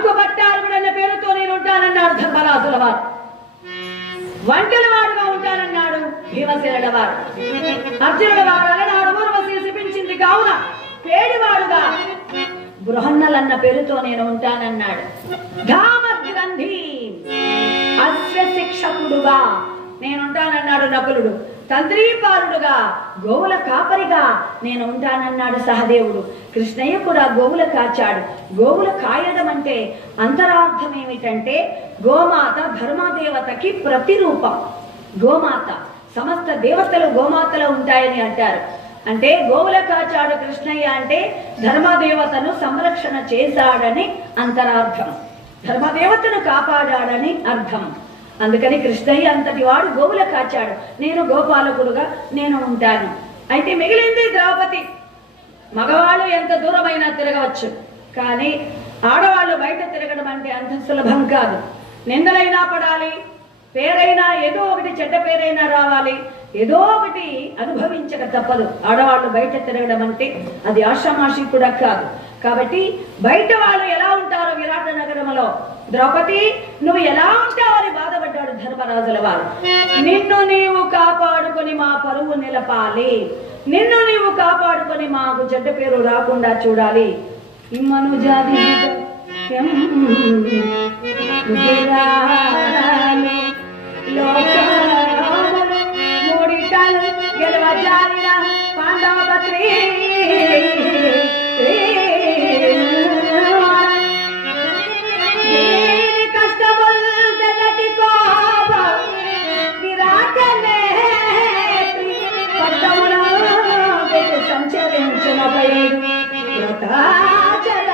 మంకు భట్టారకుడు అన్న పేరుతో నేను ఉంటానన్నాడు ధర్మరాజుల వారు. వంటల వాడుగా ఉంటానన్నాడు భీమసేనుల వారు. అర్జునుల వారు అలనాడు ఊర్వశి శపించింది కావున పేడివాడుగా బృహన్నలన్న పేరుతో నేను ఉంటానన్నాడు. ధామగ్రంథి అశ్వ శిక్షకుడుగా నేనుంటానన్నాడు నకులుడు. తంత్రీపాలుడుగా గోవుల కాపరిగా నేను ఉంటానన్నాడు సహదేవుడు. కృష్ణయ్య కూడా గోవుల కాచాడు. గోవుల కాయడం అంటే అంతరార్థం ఏమిటంటే గోమాత ధర్మదేవతకి ప్రతిరూపం. గోమాత సమస్త దేవతలు గోమాతలో ఉంటాయని అంటారు. అంటే గోవుల కాచాడు కృష్ణయ్య అంటే ధర్మదేవతను సంరక్షణ చేశాడని అంతరార్థం, ధర్మదేవతను కాపాడాడని అర్థం. అందుకని కృష్ణయ్య అంతటి వాడు గోవుల కాచాడు. నేను గోపాలకుడుగా నేను ఉంటాను. అయితే మిగిలింది ద్రౌపది. మగవాళ్ళు ఎంత దూరమైనా తిరగవచ్చు, కానీ ఆడవాళ్ళు బయట తిరగడం అంటే అంత సులభం కాదు. నిందలైనా పడాలి, పేరైనా ఏదో ఒకటి చెడ్డ పేరైనా రావాలి, ఏదో ఒకటి అనుభవించక తప్పదు. ఆడవాళ్ళు బయట తిరగడం అంటే అది ఆషామాషి కూడా కాదు. కాబట్టి బయట వాళ్ళు ఎలా ఉంటారో విరాట నగరంలో ద్రౌపది నువ్వు ఎలా ఉంటావని బాధపడ్డాడు ధర్మరాజుల వారు. నిన్ను నీవు కాపాడుకొని మా పరువు నిలపాలి, నిన్ను నీవు కాపాడుకొని మాకు చెడ్డ పేరు రాకుండా చూడాలి. ఇమ్మను జాతి మూడిటాలు గెలవజాలిన పాండవ పత్రి సంచరించిన వ్రతాచల